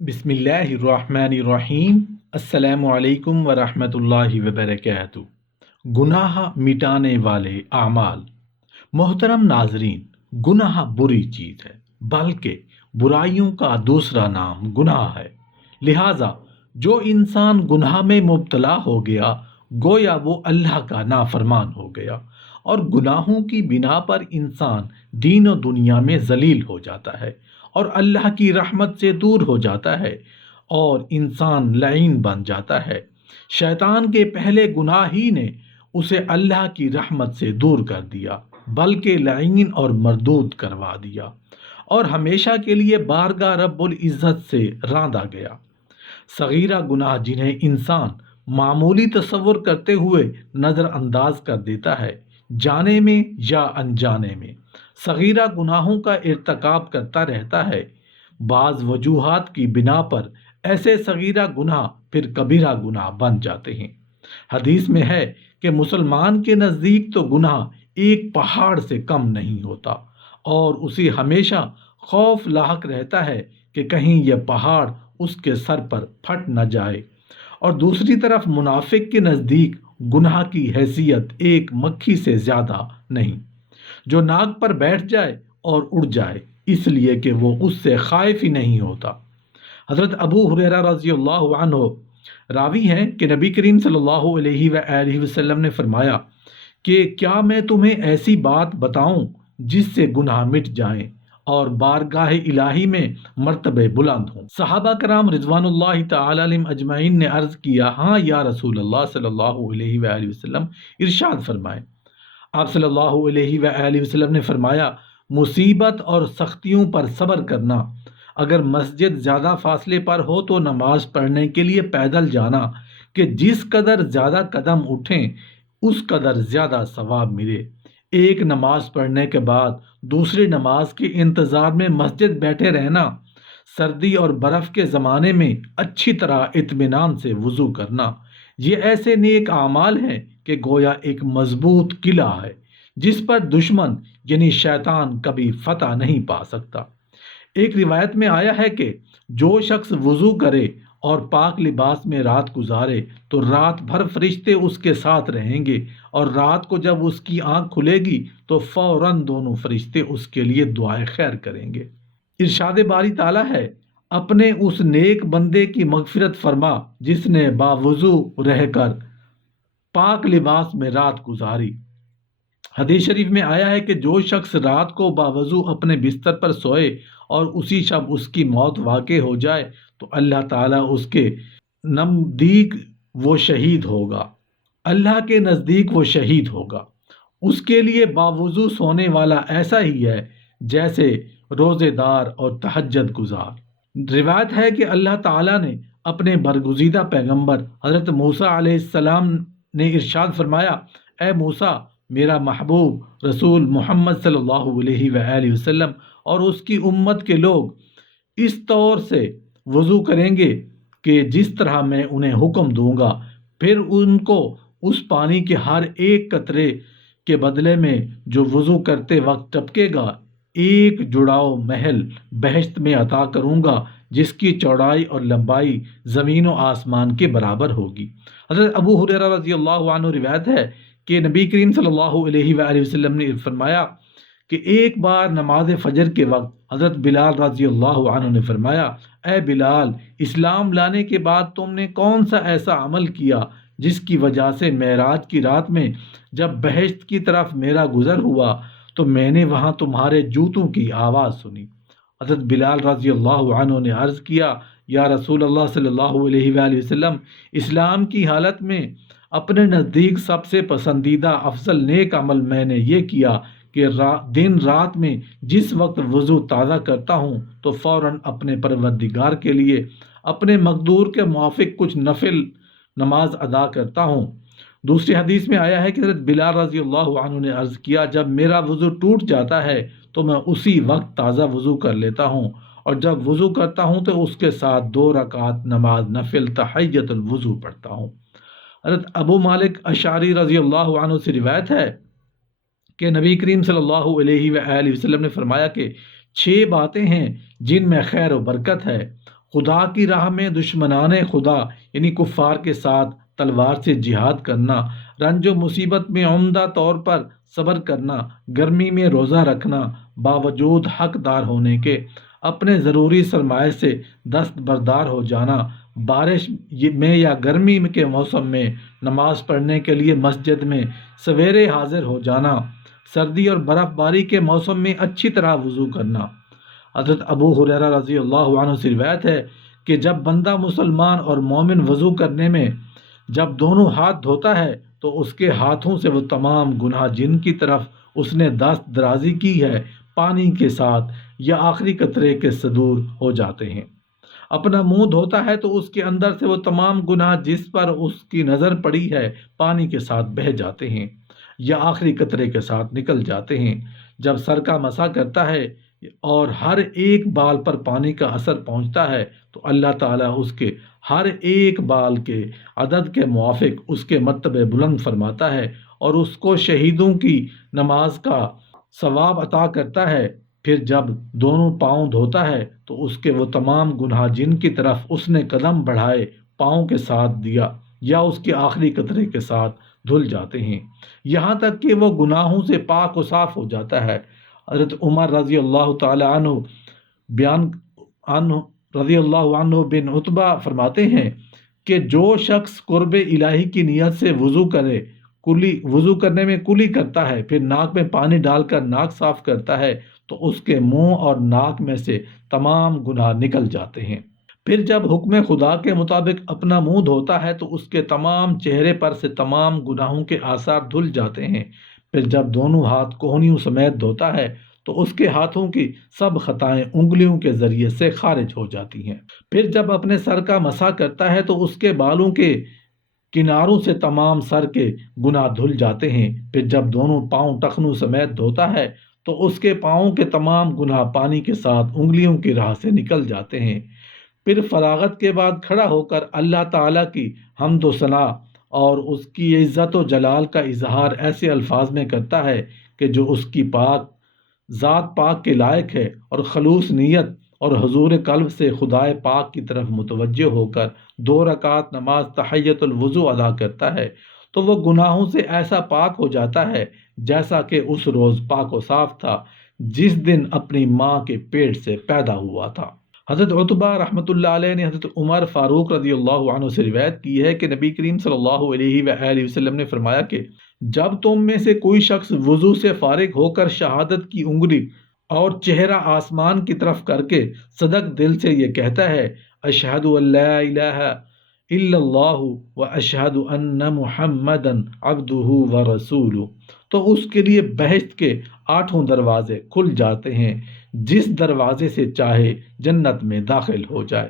بسم اللہ الرحمن الرحیم۔ السلام علیکم ورحمۃ اللہ وبرکاتہ۔ گناہ مٹانے والے اعمال۔ محترم ناظرین، گناہ بری چیز ہے، بلکہ برائیوں کا دوسرا نام گناہ ہے۔ لہٰذا جو انسان گناہ میں مبتلا ہو گیا گویا وہ اللہ کا نافرمان ہو گیا، اور گناہوں کی بنا پر انسان دین و دنیا میں ذلیل ہو جاتا ہے اور اللہ کی رحمت سے دور ہو جاتا ہے، اور انسان لعین بن جاتا ہے۔ شیطان کے پہلے گناہ ہی نے اسے اللہ کی رحمت سے دور کر دیا، بلکہ لعین اور مردود کروا دیا، اور ہمیشہ کے لیے بارگاہ رب العزت سے راندا گیا۔ صغیرہ گناہ جنہیں انسان معمولی تصور کرتے ہوئے نظر انداز کر دیتا ہے، جانے میں یا انجانے میں صغیرہ گناہوں کا ارتکاب کرتا رہتا ہے۔ بعض وجوہات کی بنا پر ایسے صغیرہ گناہ پھر کبیرہ گناہ بن جاتے ہیں۔ حدیث میں ہے کہ مسلمان کے نزدیک تو گناہ ایک پہاڑ سے کم نہیں ہوتا، اور اسے ہمیشہ خوف لاحق رہتا ہے کہ کہیں یہ پہاڑ اس کے سر پر پھٹ نہ جائے۔ اور دوسری طرف منافق کے نزدیک گناہ کی حیثیت ایک مکھی سے زیادہ نہیں، جو ناک پر بیٹھ جائے اور اڑ جائے، اس لیے کہ وہ اس سے خائف ہی نہیں ہوتا۔ حضرت ابو ہریرہ رضی اللہ عنہ راوی ہیں کہ نبی کریم صلی اللہ علیہ وآلہ وسلم نے فرمایا کہ کیا میں تمہیں ایسی بات بتاؤں جس سے گناہ مٹ جائیں اور بارگاہ الہی میں مرتبے بلند ہوں؟ صحابہ کرام رضوان اللہ تعالی علیہم اجمعین نے عرض کیا، ہاں یا رسول اللہ صلی اللہ علیہ وآلہ وسلم، ارشاد فرمائیں۔ آپ صلی اللہ علیہ وآلہ وسلم نے فرمایا، مصیبت اور سختیوں پر صبر کرنا، اگر مسجد زیادہ فاصلے پر ہو تو نماز پڑھنے کے لیے پیدل جانا، کہ جس قدر زیادہ قدم اٹھیں اس قدر زیادہ ثواب ملے۔ ایک نماز پڑھنے کے بعد دوسری نماز کے انتظار میں مسجد بیٹھے رہنا، سردی اور برف کے زمانے میں اچھی طرح اطمینان سے وضو کرنا، یہ ایسے نیک اعمال ہیں کہ گویا ایک مضبوط قلعہ ہے جس پر دشمن یعنی شیطان کبھی فتح نہیں پا سکتا۔ ایک روایت میں آیا ہے کہ جو شخص وضو کرے اور پاک لباس میں رات گزارے تو رات بھر فرشتے اس کے ساتھ رہیں گے، اور رات کو جب اس کی آنکھ کھلے گی تو فوراً دونوں فرشتے اس کے لیے دعائے خیر کریں گے۔ ارشاد باری تعالیٰ ہے، اپنے اس نیک بندے کی مغفرت فرما جس نے باوضو رہ کر پاک لباس میں رات گزاری۔ حدیث شریف میں آیا ہے کہ جو شخص رات کو باوضو اپنے بستر پر سوئے اور اسی شب اس کی موت واقع ہو جائے تو اللہ تعالیٰ اس کے نزدیک وہ شہید ہوگا، اللہ کے نزدیک وہ شہید ہوگا۔ اس کے لیے باوضو سونے والا ایسا ہی ہے جیسے روزے دار اور تہجد گزار۔ روایت ہے کہ اللہ تعالیٰ نے اپنے برگزیدہ پیغمبر حضرت موسیٰ علیہ السلام نے ارشاد فرمایا، اے موسیٰ، میرا محبوب رسول محمد صلی اللہ علیہ وآلہ وسلم اور اس کی امت کے لوگ اس طور سے وضو کریں گے کہ جس طرح میں انہیں حکم دوں گا، پھر ان کو اس پانی کے ہر ایک قطرے کے بدلے میں جو وضو کرتے وقت ٹپکے گا ایک جڑاؤ محل بہشت میں عطا کروں گا جس کی چوڑائی اور لمبائی زمین و آسمان کے برابر ہوگی۔ حضرت ابو ہریرہ رضی اللہ عنہ روایت ہے کہ نبی کریم صلی اللہ علیہ وآلہ وسلم نے فرمایا کہ ایک بار نماز فجر کے وقت حضرت بلال رضی اللہ عنہ نے فرمایا، اے بلال، اسلام لانے کے بعد تم نے کون سا ایسا عمل کیا جس کی وجہ سے معراج کی رات میں جب بہشت کی طرف میرا گزر ہوا تو میں نے وہاں تمہارے جوتوں کی آواز سنی؟ حضرت بلال رضی اللہ عنہ نے عرض کیا، یا رسول اللہ صلی اللہ علیہ وآلہ وسلم، اسلام کی حالت میں اپنے نزدیک سب سے پسندیدہ افضل نیک عمل میں نے یہ کیا کہ دن رات میں جس وقت وضو تازہ کرتا ہوں تو فوراً اپنے پروردگار کے لیے اپنے مقدور کے موافق کچھ نفل نماز ادا کرتا ہوں۔ دوسری حدیث میں آیا ہے کہ حضرت بلال رضی اللہ عنہ نے عرض کیا، جب میرا وضو ٹوٹ جاتا ہے تو میں اسی وقت تازہ وضو کر لیتا ہوں، اور جب وضو کرتا ہوں تو اس کے ساتھ 2 رکعت نماز نفل تحیۃ الوضو پڑھتا ہوں۔ حضرت ابو مالک اشعری رضی اللہ عنہ سے روایت ہے کہ نبی کریم صلی اللہ علیہ وآلہ وسلم نے فرمایا کہ 6 باتیں ہیں جن میں خیر و برکت ہے، خدا کی راہ میں دشمنان خدا یعنی کفار کے ساتھ تلوار سے جہاد کرنا، رنج و مصیبت میں عمدہ طور پر صبر کرنا، گرمی میں روزہ رکھنا، باوجود حقدار ہونے کے اپنے ضروری سرمایہ سے دستبردار ہو جانا، بارش میں یا گرمی کے موسم میں نماز پڑھنے کے لیے مسجد میں سویرے حاضر ہو جانا، سردی اور برف باری کے موسم میں اچھی طرح وضو کرنا۔ حضرت ابو ہریرہ رضی اللہ عنہ سے روایت ہے کہ جب بندہ مسلمان اور مومن وضو کرنے میں جب دونوں ہاتھ دھوتا ہے تو اس کے ہاتھوں سے وہ تمام گناہ جن کی طرف اس نے دست درازی کی ہے پانی کے ساتھ یا آخری قطرے کے صدور ہو جاتے ہیں۔ اپنا منہ دھوتا ہے تو اس کے اندر سے وہ تمام گناہ جس پر اس کی نظر پڑی ہے پانی کے ساتھ بہہ جاتے ہیں یا آخری قطرے کے ساتھ نکل جاتے ہیں۔ جب سر کا مسح کرتا ہے اور ہر ایک بال پر پانی کا اثر پہنچتا ہے تو اللہ تعالیٰ اس کے ہر ایک بال کے عدد کے موافق اس کے مرتبے بلند فرماتا ہے اور اس کو شہیدوں کی نماز کا ثواب عطا کرتا ہے۔ پھر جب دونوں پاؤں دھوتا ہے تو اس کے وہ تمام گناہ جن کی طرف اس نے قدم بڑھائے پاؤں کے ساتھ دیا یا اس کے آخری قطرے کے ساتھ دھل جاتے ہیں، یہاں تک کہ وہ گناہوں سے پاک و صاف ہو جاتا ہے۔ حضرت عمر رضی اللہ تعالی عنہ بن عتبہ فرماتے ہیں کہ جو شخص قرب الہی کی نیت سے وضو کرنے میں کلی کرتا ہے، پھر ناک میں پانی ڈال کر ناک صاف کرتا ہے تو اس کے منہ اور ناک میں سے تمام گناہ نکل جاتے ہیں۔ پھر جب حکم خدا کے مطابق اپنا منہ دھوتا ہے تو اس کے تمام چہرے پر سے تمام گناہوں کے آثار دھل جاتے ہیں۔ پھر جب دونوں ہاتھ کوہنیوں سمیت دھوتا ہے تو اس کے ہاتھوں کی سب خطائیں انگلیوں کے ذریعے سے خارج ہو جاتی ہیں۔ پھر جب اپنے سر کا مسح کرتا ہے تو اس کے بالوں کے کناروں سے تمام سر کے گناہ دھل جاتے ہیں۔ پھر جب دونوں پاؤں ٹخنوں سمیت دھوتا ہے تو اس کے پاؤں کے تمام گناہ پانی کے ساتھ انگلیوں کی راہ سے نکل جاتے ہیں۔ پھر فراغت کے بعد کھڑا ہو کر اللہ تعالیٰ کی حمد و ثنا اور اس کی عزت و جلال کا اظہار ایسے الفاظ میں کرتا ہے کہ جو اس کی ذات پاک کے لائق ہے، اور خلوص نیت اور حضور قلب سے خدائے پاک کی طرف متوجہ ہو کر 2 رکعت نماز تحیۃ الوضو ادا کرتا ہے تو وہ گناہوں سے ایسا پاک ہو جاتا ہے جیسا کہ اس روز پاک و صاف تھا جس دن اپنی ماں کے پیٹ سے پیدا ہوا تھا۔ حضرت عتبہ رحمۃ اللہ علیہ نے حضرت عمر فاروق رضی اللہ عنہ سے روایت کی ہے کہ نبی کریم صلی اللہ علیہ وآلہ وسلم نے فرمایا کہ جب تم میں سے کوئی شخص وضو سے فارغ ہو کر شہادت کی انگلی اور چہرہ آسمان کی طرف کر کے صدق دل سے یہ کہتا ہے اشہد ان لا الہ الا اللہ و اشہد ان محمدا عبدہ و رسولہ، تو اس کے لیے بہشت کے 8 دروازے کھل جاتے ہیں، جس دروازے سے چاہے جنت میں داخل ہو جائے۔